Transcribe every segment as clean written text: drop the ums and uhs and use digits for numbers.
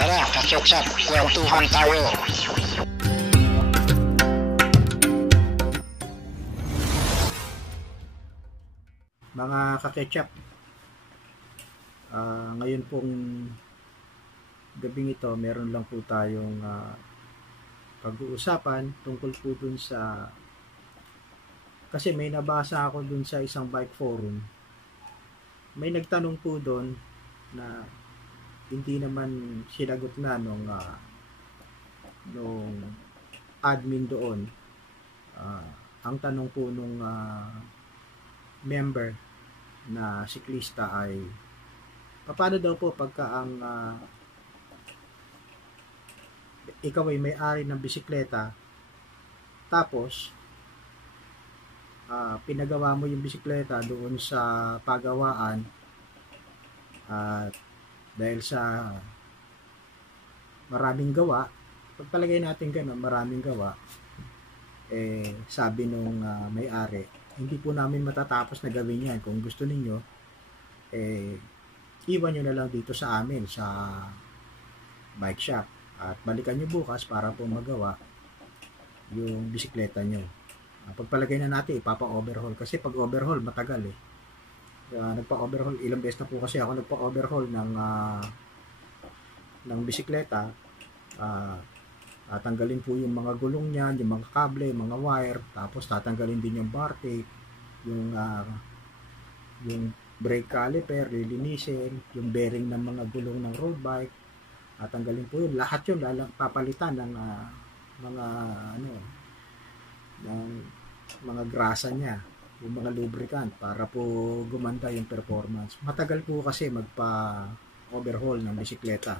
Tara, kakyoksak, kwentuhan tayo. Mga kaketchup, ngayon pong gabing ito, meron lang po tayong pag-uusapan tungkol po dun sa, kasi may nabasa ako dun sa isang bike forum. May nagtanong po dun na hindi naman sinagot na nung admin doon. Ang tanong po nung member na siklista ay paano daw po pagka ang ikaw ay may-ari ng bisikleta, tapos pinagawa mo yung bisikleta doon sa pagawaan at dahil sa maraming gawa, pagpalagay natin gano'n, maraming gawa, sabi nung may-ari, hindi po namin matatapos na gawin yan. Kung gusto ninyo, iwan nyo na lang dito sa amin sa bike shop at balikan nyo bukas para po magawa yung bisikleta nyo. Pagpalagay na natin, ipapa-overhaul kasi pag overhaul matagal nagpa-overhaul, ilang beses na po kasi ako nagpa-overhaul ng bisikleta. Tatanggalin po yung mga gulong niyan, yung mga kable, mga wire, tapos tatanggalin din yung bar tape, yung brake caliper, lilinisin, yung bearing ng mga gulong ng road bike, tatanggalin po yun. Lahat yun papalitan ng mga grasa niya, yung mga lubricant para po gumanda yung performance. Matagal po kasi magpa-overhaul ng bisikleta.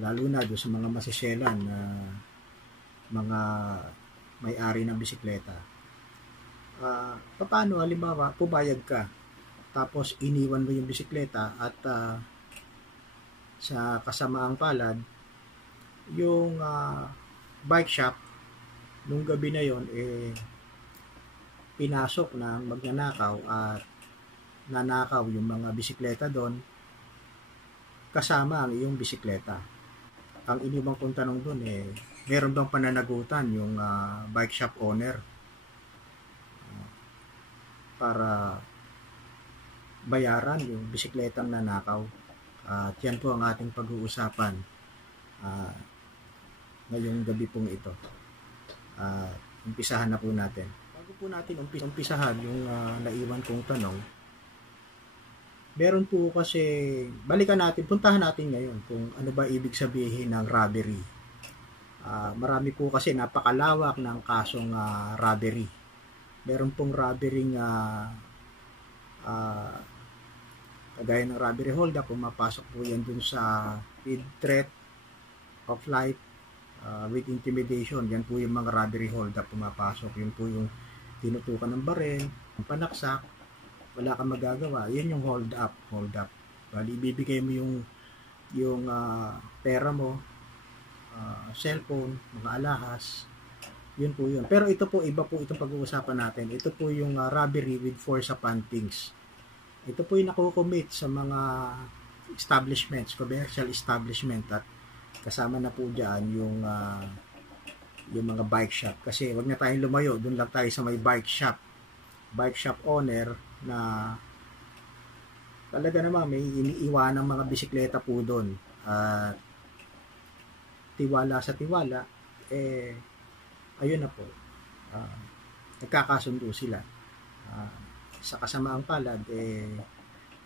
Lalo na doon sa mga masiselan na mga may-ari ng bisikleta. Paano halimbawa pumayag ka tapos iniwan mo yung bisikleta at sa kasamaang palad yung bike shop nung gabi na yon pinasok ng magnanakaw at nanakaw yung mga bisikleta doon kasama ang iyong bisikleta. Ang iniwang kong tanong doon meron bang pananagutan yung bike shop owner para bayaran yung bisikletang nanakaw? At yan po ang ating pag-uusapan ngayong gabi pong ito. Umpisahan na po natin. Bago po natin umpisahan yung naiwan kong tanong, meron po kasi, puntahan natin ngayon kung ano ba ibig sabihin ng robbery. Marami po kasi napakalawak ng kasong robbery. Meron pong robbery kagaya ng robbery hold up, pumapasok po yan dun sa with threat of life, with intimidation. Yan po yung mga robbery hold up pumapasok. Yun po yung tinutukan ng baril, ang panaksak, wala kang magagawa. Yan yung hold up. Bali, ibibigay mo yung pera mo, cellphone, mga alahas. Yun po yun. Pero ito po, iba po itong pag-uusapan natin. Ito po yung robbery with force upon things. Ito po yung nakukomit sa mga establishments, commercial establishment, at kasama na po dyan yung mga bike shop. Kasi wag na tayong lumayo, dun lang tayo sa may bike shop owner na talaga naman may iniiwan ng mga bisikleta po doon. Tiwala sa tiwala, ayun na po, nagkakasundo sila. Sa kasamaang palad,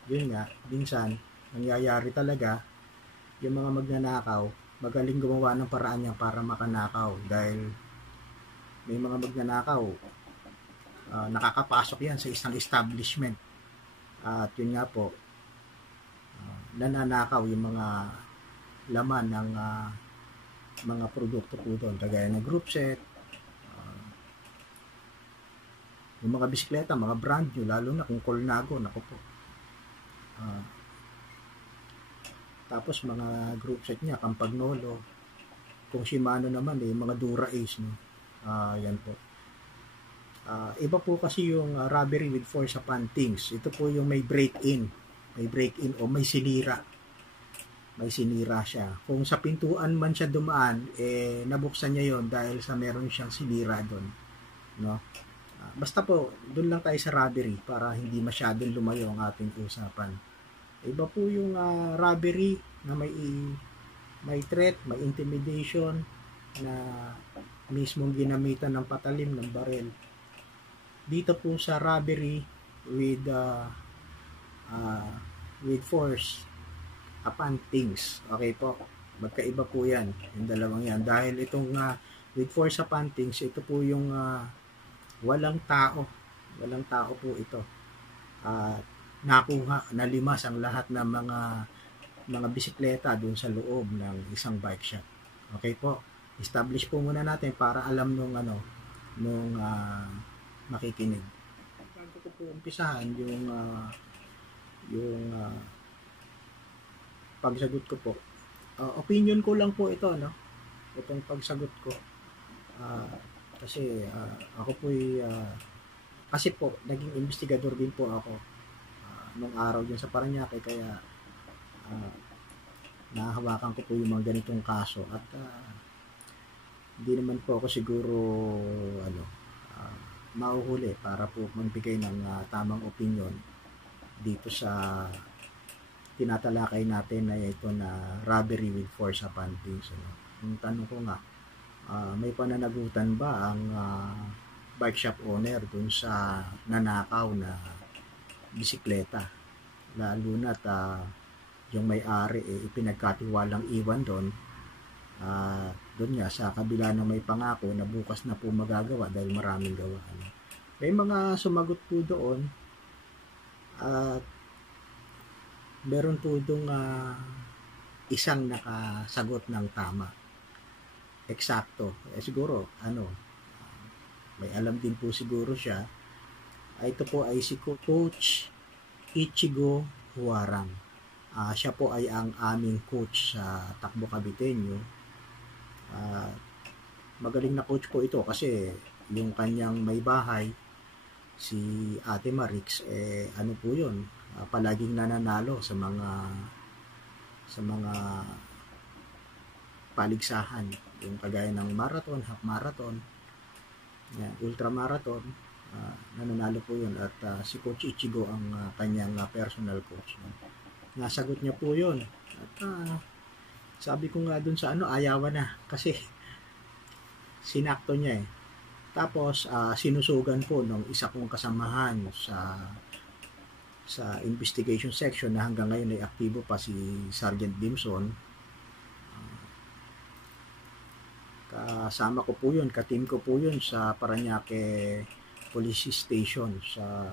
yun nga, minsan nangyayari talaga yung mga magnanakaw, magaling gumawa ng paraan niya para makanakaw, dahil may mga magnanakaw, nakakapasok yan sa isang establishment at yun nga po, nananakaw yung mga laman ng mga produkto po doon, kagaya ng group set, yung mga bisikleta, mga brand new, lalo na kung Colnago, naku po. Tapos mga group set niya, Campagnolo, kung Shimano naman, mga Dura Ace, no? Yan po. Iba po kasi yung robbery with force upon things. Ito po yung may break-in o may sinira may sinira siya. Kung sa pintuan man siya dumaan, nabuksan niya yon dahil sa meron siyang sinira doon, no? Basta po, doon lang tayo sa robbery para hindi masyadong lumayo ang ating usapan. Iba po yung robbery na may threat, may intimidation na mismong ginamitan ng patalim ng barel. Dito po sa robbery with force upon things. Okay po, magkaiba po yan, yung dalawang yan. Dahil itong with force upon things, ito po yung walang tao po ito. Nakuha, nalimas ang lahat ng mga bisikleta doon sa loob ng isang bike shop. Okay po, establish po muna natin para alam nung makikinig. Bago ko po umpisahan yung pagsagot ko po. Opinion ko lang po ito, no? Itong pagsagot ko. Kasi ako po kasi po naging investigador din po ako nung araw din sa Parañaque, kaya nahawakan ko po yung mga ganitong kaso at hindi naman po ako siguro mahuhuli para po magbigay ng tamang opinion dito sa tinatalakay natin na ito na robbery with force upon things. Yung tanong ko nga, may pananagutan ba ang bike shop owner dun sa nanakaw na bisikleta? Lalo na't yung may-ari ipinagkatiwalang iwan doon. Doon nga sa kabila na may pangako na bukas na po magagawa dahil maraming gawa. May mga sumagot po doon at meron po doon isang nakasagot ng tama. Eksakto. Siguro, may alam din po siguro siya. Ito po ay si Coach Ichigo Huarang. Siya po ay ang aming coach sa Takbo Caviteño. Magaling na coach po ito kasi yung kanyang may bahay, si Ate Marix, ano po yun, palaging nananalo sa mga paligsahan, yung kagaya ng marathon, half marathon, ultra marathon, nananalo po yun. At si Coach Ichigo ang kanyang personal coach. Nasagot niya po yun. At sabi ko nga dun sa ayawan na kasi sinakto niya Tapos sinusugan po ng isa kong kasamahan sa investigation section na hanggang ngayon ay aktibo pa, si Sergeant Dimson. Kasama ko po yun, ka-team ko po yun sa Parañaque Police Station, sa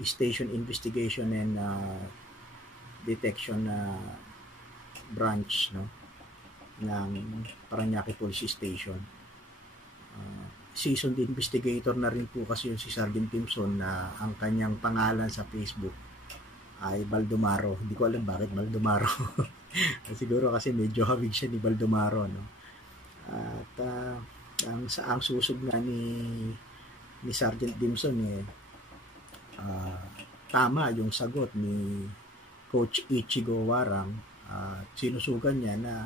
Station Investigation and Detection branch, no, ng Parañaque Police Station. Seasoned investigator na rin po kasi yung si Sergeant Dimson, na ang kanyang pangalan sa Facebook ay Baldomaro. Hindi ko alam bakit Baldomaro. Siguro kasi medyo hawig siya ni Baldomaro, no. At ang susog nga ni Sergeant Dimson tama yung sagot ni Coach Ichigo Huarang. Sinusugan niya na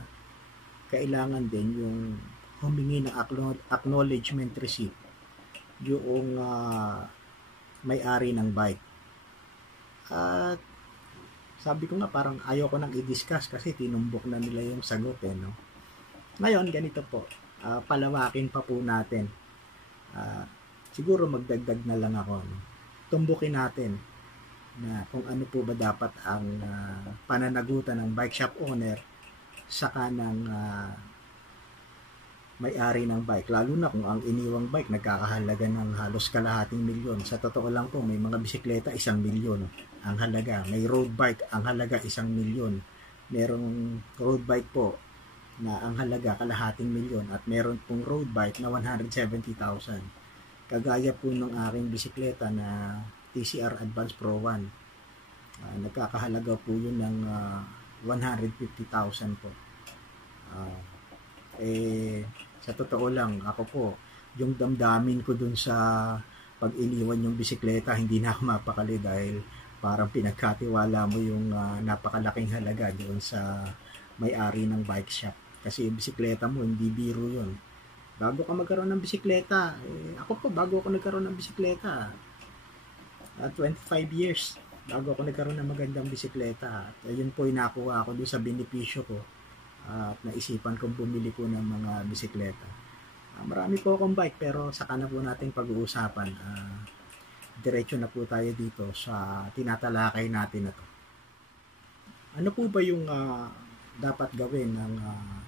kailangan din yung humingi ng acknowledgement receipt yung may-ari ng bike. At sabi ko nga, parang ayaw ko nang i-discuss kasi tinumbok na nila yung sagot, no. Ngayon, ganito po, palawakin pa po natin. Siguro magdagdag na lang ako, no. Tumbukin natin na kung ano po ba dapat ang pananagutan ng bike shop owner sa kanang may-ari ng bike, lalo na kung ang iniwang bike nagkakahalaga ng halos kalahating milyon. Sa totoo lang po, may mga bisikleta 1 milyon ang halaga, may road bike ang halaga 1 milyon, merong road bike po na ang halaga kalahating milyon, at meron pong road bike na 170,000. Kagaya po ng aking bisikleta na TCR Advance Pro 1, nagkakahalaga po yun ng 150,000 po. Sa totoo lang, ako po, yung damdamin ko dun sa pag iniwan yung bisikleta, hindi na ako mapakali dahil parang pinagkatiwala mo yung napakalaking halaga doon sa may-ari ng bike shop. Kasi yung bisikleta mo, hindi biro yun. Bago ka magkaroon ng bisikleta, ako po, bago ako nagkaroon ng bisikleta, 25 years, bago ako nagkaroon ng magandang bisikleta. At yun po, inakuha ako doon sa benepisyo ko at naisipan kong bumili po ng mga bisikleta. Marami po akong bike pero saka na po natin pag-uusapan. Diretso na po tayo dito sa tinatalakay natin na to. Ano po ba yung dapat gawin ng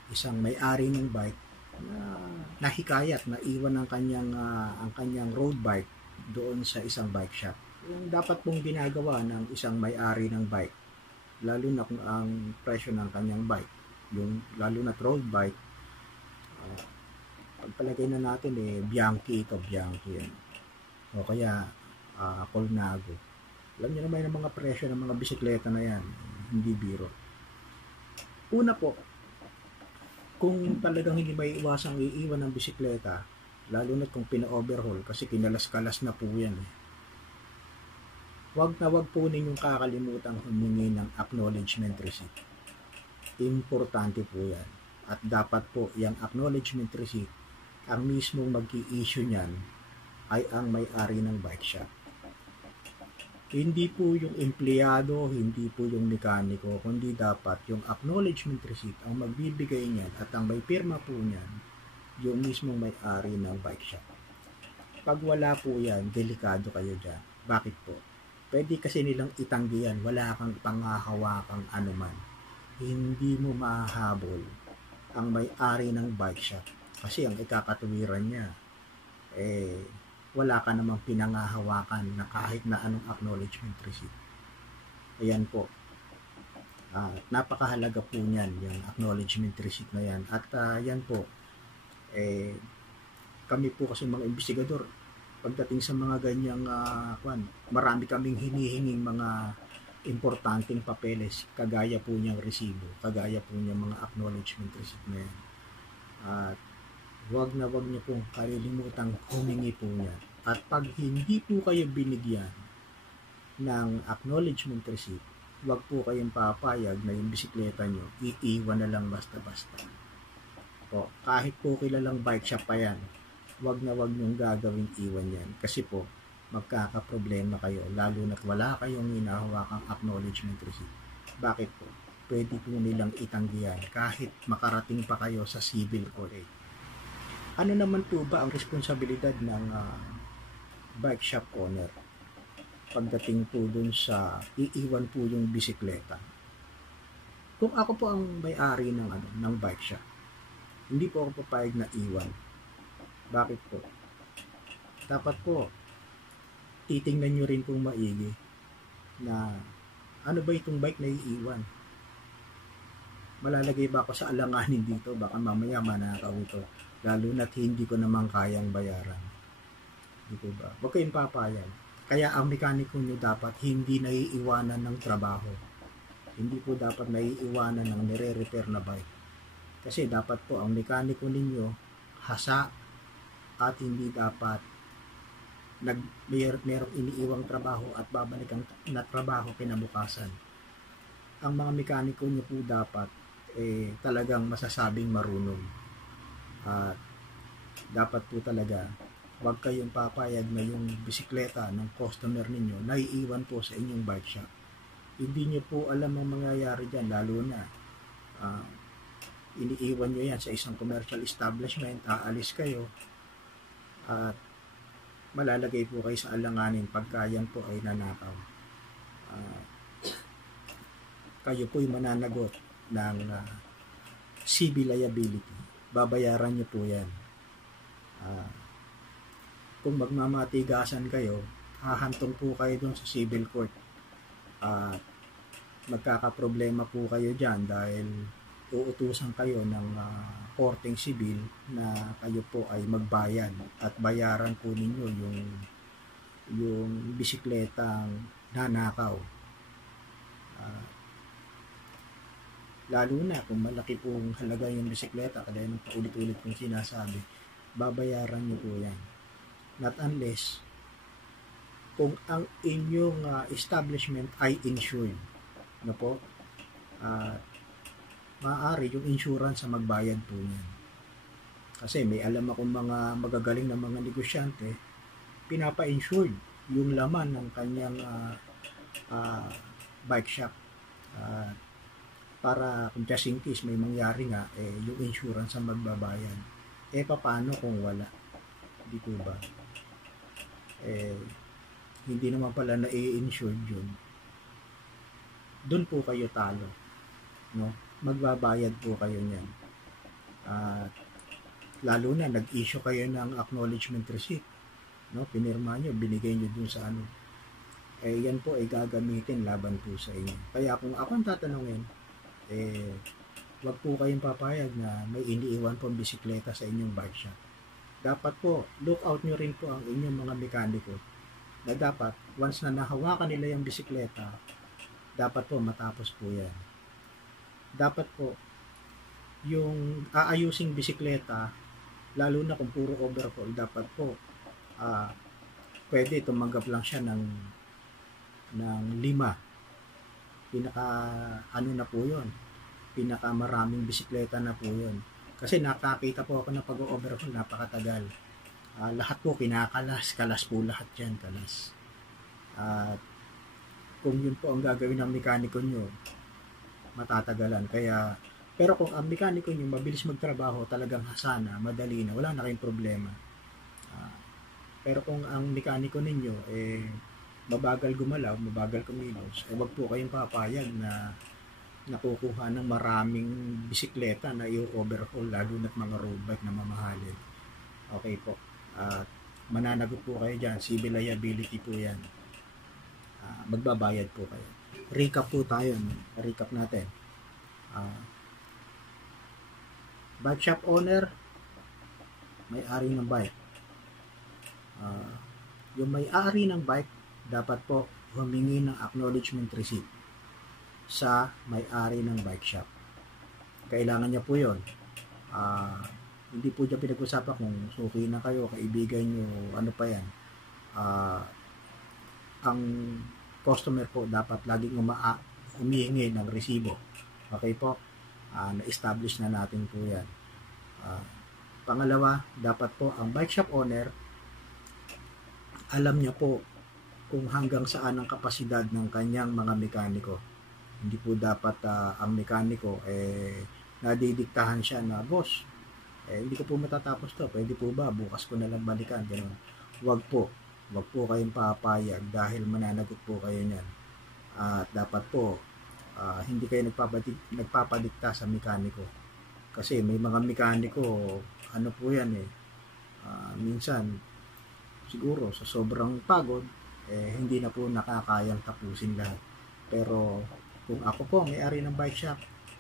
isang may-ari ng bike na nahikayat na iwan ang kanyang road bike doon sa isang bike shop? Yung dapat pong ginagawa ng isang may-ari ng bike, lalo na kung ang presyo ng kanyang bike, yung lalo na road bike, pagpalagay na natin Bianchi ito, Bianchi yan. O kaya Colnago. Alam niyo naman yung mga presyo ng mga bisikleta na yan, hindi biro. Una po, kung talagang hindi may iwasang iiwan ng bisikleta, lalo na kung pina-overhaul kasi kinalas-kalas na po yan. Wag po ninyong kakalimutan humingi ng acknowledgement receipt. Importante po yan. At dapat po yung acknowledgement receipt, ang mismong mag-i-issue niyan ay ang may-ari ng bike shop. Hindi po yung empleyado, hindi po yung mekaniko, kundi dapat yung acknowledgement receipt ang magbibigay niyan at ang may pirma po niyan, yung mismong may-ari ng bike shop. Pag wala po yan, delikado kayo dyan. Bakit po? Pwede kasi nilang itanggihan, wala kang panghahawakang anuman. Hindi mo mahahabol ang may-ari ng bike shop. Kasi ang ikakatuwiran niya, wala ka namang pinangahawakan na kahit na anong acknowledgement receipt. Ayan po. Napakahalaga po niyan, yung acknowledgement receipt na yan. At yan po, kami po kasi mga investigador, pagdating sa mga ganyang marami kaming hinihinging mga importanteng papeles, kagaya po niyang resibo, kagaya po niyang mga acknowledgement receipt na yan. At wag niyo pong kalilimutang humingi po niyan. At pag hindi po kayo binigyan ng acknowledgement receipt, wag po kayong papayag na yung bisikleta nyo iiwan na lang basta-basta. O, kahit po kilalang bike shop pa yan, wag niyong gagawing iwan yan. Kasi po, magkakaproblema kayo, lalo na't wala kayong hinahawakang acknowledgement receipt. Bakit po? Pwede po nilang itanggihan kahit makarating pa kayo sa civil court. Ano naman po ba ang responsibilidad ng bike shop owner pagdating po dun sa iiwan po yung bisikleta? Kung ako po ang may-ari ng bike shop, hindi po ako papayag na iwan. Bakit po? Dapat po titingnan nyo rin kung maigi na ano ba itong bike na iiwan? Malalagay ba ako sa alanganin dito? Baka mamaya manakaw ito. Lalo na't hindi ko naman kayang bayaran. Dito ba? Huwag kayong papayag. Kaya ang mekaniko nyo dapat hindi naiiwanan ng trabaho. Hindi po dapat naiiwanan ng nire-repair na bike. Kasi dapat po ang mekaniko ninyo hasa at hindi dapat merong iniiwang trabaho at babalikan na trabaho kinabukasan. Ang mga mekaniko nyo po dapat talagang masasabing marunong. At dapat po talaga huwag kayong papayag na yung bisikleta ng customer ninyo naiiwan po sa inyong bike shop. Hindi nyo po alam ang mangyayari dyan, lalo na iniiwan nyo yan sa isang commercial establishment, aalis kayo at malalagay po kayo sa alanganin pagka yan po ay nanakaw. Kayo po ay mananagot ng civil liability. Babayaran nyo po yan. Kung magmamatigasan kayo, hahantong po kayo doon sa civil court. Magkakaproblema po kayo dyan dahil uutusan kayo ng korteng sibil na kayo po ay magbayad at bayaran po ninyo yung bisikletang nanakaw. Lalo na kung malaki pong halaga yung bisikleta, kaya nang paulit-ulit kong sinasabi, babayaran nyo po yan. Not unless kung ang inyong establishment ay insured. Ano po? Maaari yung insurance sa magbayad po niyan. Kasi may alam akong mga magagaling na mga negosyante, pinapa-insured yung laman ng kanyang bike shop. Para kung just in case may mangyari nga, yung insurance ang magbabayad. Paano kung wala? Di po ba? Hindi naman pala na i-insured yun. Doon po kayo talo. No? Magbabayad po kayo niyan. Lalo na nag-issue kayo ng acknowledgement receipt. No? Pinirma nyo, binigay nyo dun sa ano. Yan po ay gagamitin laban po sa inyo. Kaya kung ako ang tatanungin, wag po kayong papayag na may iniiwan pong bisikleta sa inyong bike shop. Dapat po, look out nyo rin po ang inyong mga mekaniko na dapat, once na nahawakan nila yung bisikleta, dapat po matapos po yan. Dapat po, yung aayusing bisikleta, lalo na kung puro overhaul, dapat po, pwede tumanggap lang siya ng 5. Pinaka, na po yun, pinaka maraming bisikleta na po yun. Kasi nakakita po ako na pag-overhaul, napakatagal. Lahat po kinakalas, kalas po lahat yan, kalas. Kung yun po ang gagawin ng mekaniko nyo, matatagalan. Kaya, pero kung ang mekaniko nyo mabilis magtrabaho, talagang hasana, madali na, wala na kayong problema. Pero kung ang mekaniko ninyo, mabagal gumalaw, mabagal kumilos, wag po kayong papayag na nakukuha ng maraming bisikleta na i-overhaul, lalo na't mga road bike na mamahalin. Okay po. Mananagot po kayo dyan. Civil liability po yan. Magbabayad po kayo. Recap po tayo. Recap natin. Bike shop owner, may-ari ng bike. Yung may-ari ng bike, dapat po humingi ng acknowledgement receipt sa may-ari ng bike shop. Kailangan niya po yun. Hindi po dyan pinag-usapan kung suki na kayo, kaibigan nyo, ano pa yan. Ang customer po dapat laging humihingi ng resibo. Okay po? Na-establish na natin po yan. Pangalawa, dapat po ang bike shop owner, alam niya po kung hanggang saan ang kapasidad ng kanyang mga mekaniko. Hindi po dapat ang mekaniko nadidiktahan siya na, boss, hindi ko po matatapos to, pwede po ba bukas ko na lang balikan, gano'n. Wag po kayong papayag dahil mananagot po kayo niyan. At dapat po hindi kayo nagpapadikta sa mekaniko, kasi may mga mekaniko, ano po yan minsan siguro sa sobrang pagod hindi na po nakakayang tapusin lahat. Pero kung ako po may-ari ng bike shop,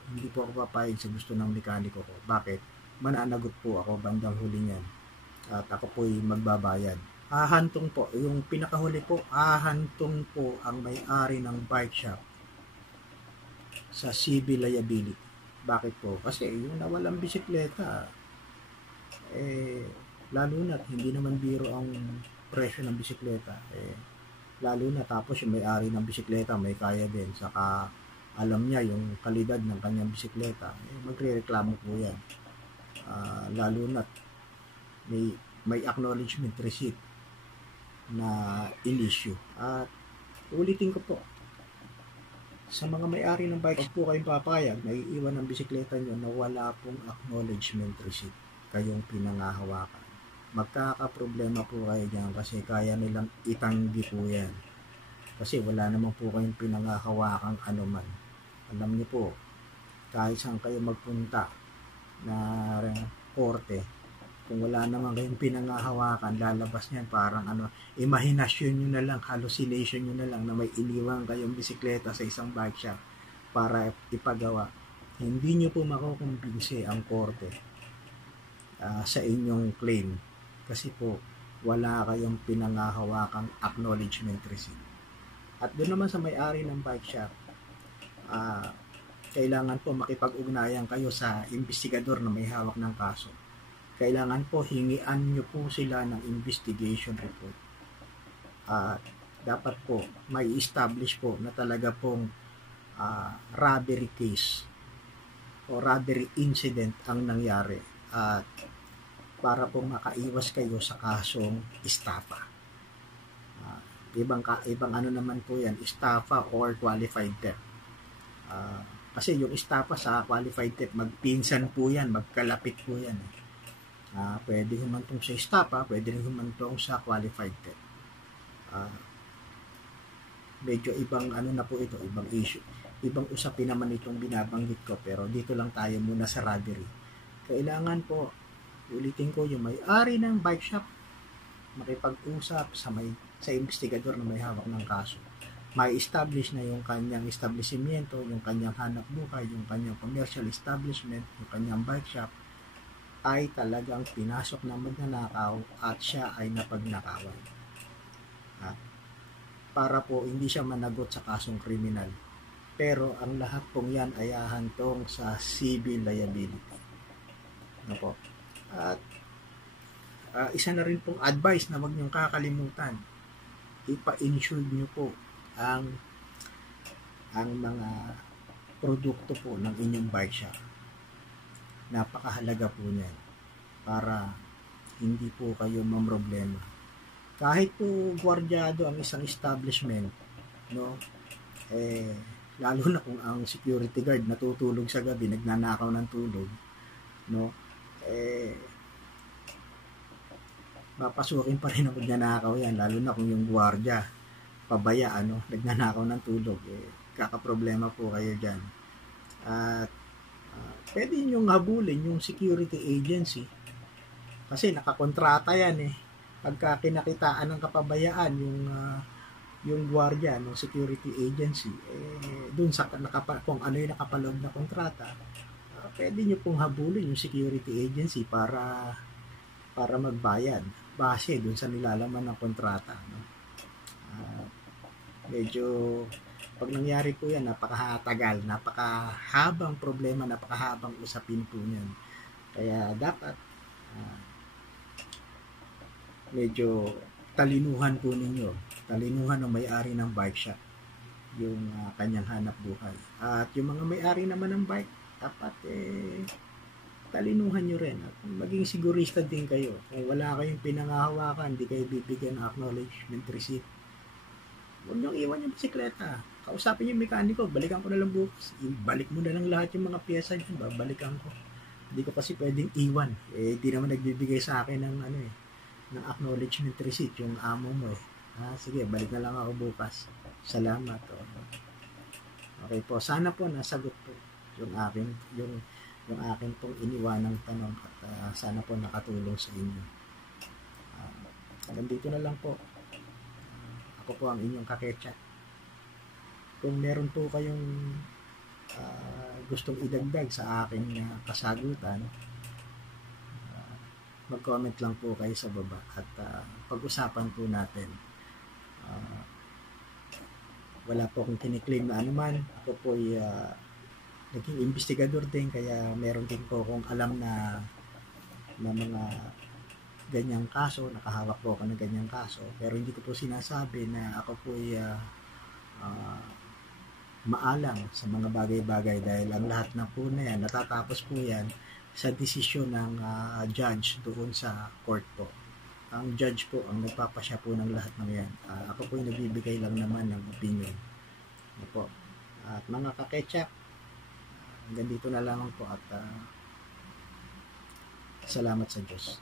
hindi po ako papayag sa gusto ng mekaniko ko. Bakit? Mananagot po ako bandang huli niyan. At ako po'y magbabayad. Hahantong po, yung pinakahuli po, hahantong po ang may-ari ng bike shop sa civil liability. Bakit po? Kasi yung nawalang bisikleta, lalo na hindi naman biro ang presyo ng bisikleta. Lalo na tapos yung may-ari ng bisikleta may kaya din, saka alam niya yung kalidad ng kanyang bisikleta, magre-reklamo po yan. Lalo na may acknowledgement receipt na in-issue. At ulitin ko po, sa mga may-ari ng bike, po kayong papayag na iiwan ng bisikleta nyo na wala pong acknowledgement receipt kayong pinangahawakan. Magkakaproblema po kayo dyan kasi kaya nilang itanggi po yan. Kasi wala naman po kayong pinangahawakang anuman. Alam niyo po, kahit saan kayo magpunta na korte, kung wala naman kayong pinangahawakan, lalabas niyan parang imahinasyon nyo na lang, hallucination nyo na lang na may iniwang kayong bisikleta sa isang bike shop para ipagawa. Hindi nyo po makukumbinsi ang korte sa inyong claim. Kasi po, wala kayong pinangahawakang acknowledgement receipt. At doon naman sa may-ari ng bike shop, kailangan po makipag-ugnayan kayo sa investigador na may hawak ng kaso. Kailangan po hingian nyo po sila ng investigation report. dapat po may establish po na talaga pong robbery case o robbery incident ang nangyari at para po makaiwas kayo sa kasong estafa. Ibang ano naman po yan, estafa or qualified theft. Kasi yung estafa sa qualified theft, magpinsan po yan, magkalapit po yan. Pwede humantong sa estafa, pwede rin humantong sa qualified theft. Medyo ibang ano na po ito, ibang issue. Ibang usapin naman itong binabanggit ko, pero dito lang tayo muna sa robbery. Kailangan po, ulitin ko, yung may-ari ng bike shop, makipag-usap sa investigador na may hawak ng kaso. May establish na yung kanyang establishmento, yung kanyang hanap buhay, yung kanyang commercial establishment, yung kanyang bike shop, ay talagang pinasok ng magnanakaw at siya ay napagnakawan. Para po hindi siya managot sa kasong kriminal. Pero ang lahat pong yan ay ahantong sa civil liability. Ano po? At isa na rin pong advice na huwag niyong kakalimutan. Ipa-insure niyo po ang mga produkto po ng inyong bike shop. Napakahalaga po niyan para hindi po kayo mamroblema. Kahit po gwardyado ang isang establishment, no, lalo na kung ang security guard natutulog sa gabi, nagnanakaw ng tulog, no, papasukin pa rin ang magnanakaw yan, lalo na kung yung gwardya pabaya, nagnanakaw ng tulog, kakaproblema po kayo dyan. At pwede nyong habulin yung security agency kasi nakakontrata yan pagka kinakitaan ng kapabayaan yung gwardiya ng security agency, dun sa kung ano yung nakapaloob na kontrata, pwede nyo pong habulin yung security agency para magbayad base dun sa nilalaman ng kontrata. Medyo pag nangyari po yan, napakatagal, napakahabang problema, napakahabang usapin po yan. Kaya dapat medyo talinuhan po ninyo, talinuhan ng may-ari ng bike shop yung kanyang hanap buhay. At yung mga may-ari naman ng bike, dapat talinuhan nyo rin at maging sigurista din kayo. Kung wala kayong pinangahawakan, hindi kayo bibigyan ng acknowledgement receipt, huwag nyo iwan yung bisikleta. Kausapin yung mekaniko, balikan ko na lang bukas, ibalik mo na lang lahat yung mga pyesa dyan, babalikan ko. Hindi ko kasi pwedeng iwan, hindi naman nagbibigay sa akin ng ng acknowledgement receipt yung amo mo sige, balik na lang ako bukas. Salamat. Okay po, sana po nasagot po yung akin pong iniwanang tanong at sana po nakatulong sa inyo. Hanggang dito na lang po. Ako po ang inyong kaketsa. Kung meron po kayong gustong idagdag sa aking kasagutan, mag-comment lang po kayo sa baba at pag-usapan po natin. Wala po akong kiniklaim na anuman. Ako po ay naging investigador din, kaya meron din po akong alam na mga ganyang kaso, nakahawak po ako ng ganyang kaso, pero hindi ko po sinasabi na ako po ay maalam sa mga bagay-bagay dahil ang lahat na po na yan, natatapos po yan sa desisyon ng judge doon sa court po. Ang judge po ang nagpapasya po ng lahat ng yan. Ako po yung nagbibigay lang naman ng opinion. Po. At mga kaketsak, hanggang dito na lang po at salamat sa Diyos.